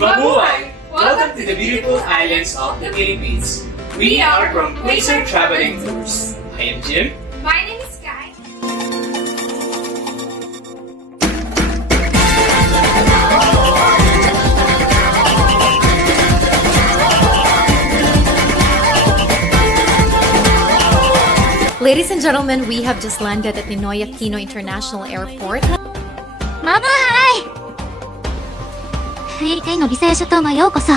Mabuhay! Welcome to the beautiful islands of the Philippines. We are from Quasar Traveling Tours. I am Jim. My name is Sky. Ladies and gentlemen, we have just landed at Ninoy Aquino International Airport. Mabuhay! タイの美声諸島へようこそ。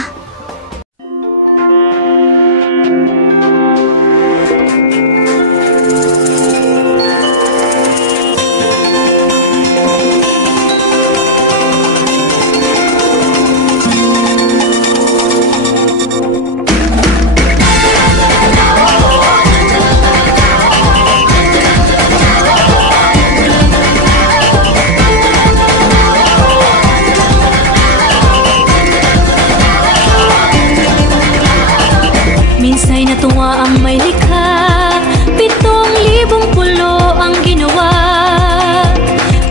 Minsa'y natuwa ang may likha, 7,000 pulo ang ginawa.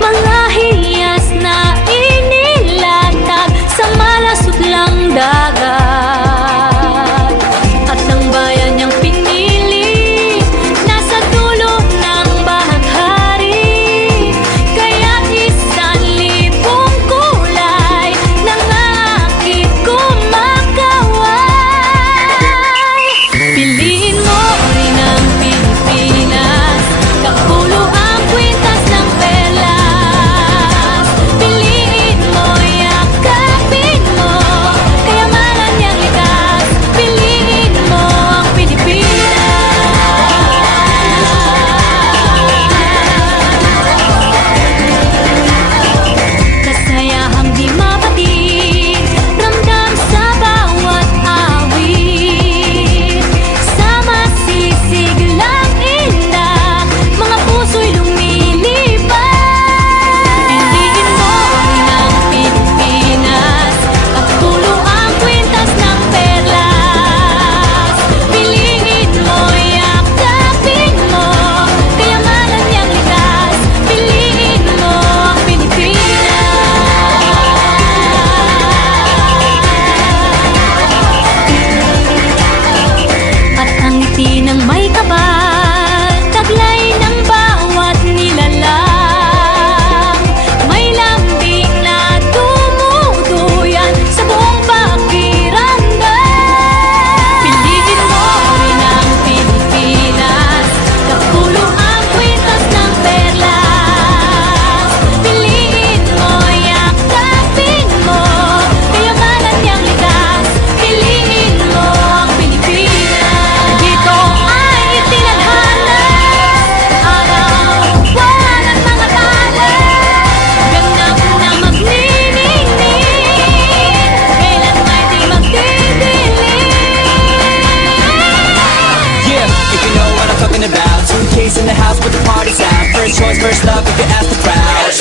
Mga hiyas na inilatag sa malasot lang dagat. At ang bayan niyang pinili, nasa dulo ng bahaghari. Kaya't 1,000 kulay nangakit kumakaway. Piliin mo rin ang Pilipinas, kapulo ang kwintas ng perlas. Piliin mo, yakapin mo, kayamanan niyang likas. Piliin mo ang Pilipinas. Kasayahang di mapatid, ramdam sa bawat awit. Sama sisiglang indak, mga puso'y lumilipad. Piliin mo rin ang Pilipinas, kapulo ang kwintas ng perlas. Piliin mo, yakapin mo, kayamanan niyang likas. Piliin mo ang Pilipinas. At ang ngiti ng may kapal, taglay ng bawat nilalang. May lambing na tumutuyan sa buong pakiramdam. Piliin mo rin ang Pilipinas, kapulo ang kwintas ng perlas. Piliin mo, yakapin mo, kayamanan niyang likas. Piliin mo ang Pilipinas. Dito ay itinadhana, araw-buwan at mga tala. Ganap na magniningning, kailan may di magdidilim. Yeah, if you know what I'm talking about. 2K's in the house with the party sound. First choice, first love, if you ask the crowd.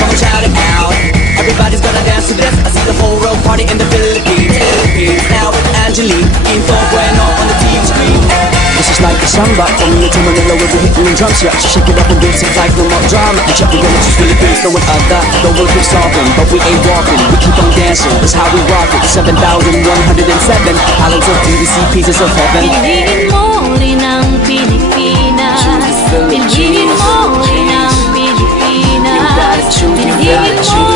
Come on, shout it out. Everybody's gonna dance to this. I see the whole road party in the Philippines. Now with Angelique, Info Bueno on the TV screen. This is like a samba, from Manila to Manila where we're hitting the drums. Yeah, so shake it up and do some like no more drama. And check the gonna choose Philippines, no one other. No one keep solving, but we ain't walking. We keep on dancing, that's how we rock it. 7,107 islands of BBC, pieces of heaven. Piliin mo rin ang Pilipinas. Piliin mo rin ang Pilipinas. Piliin mo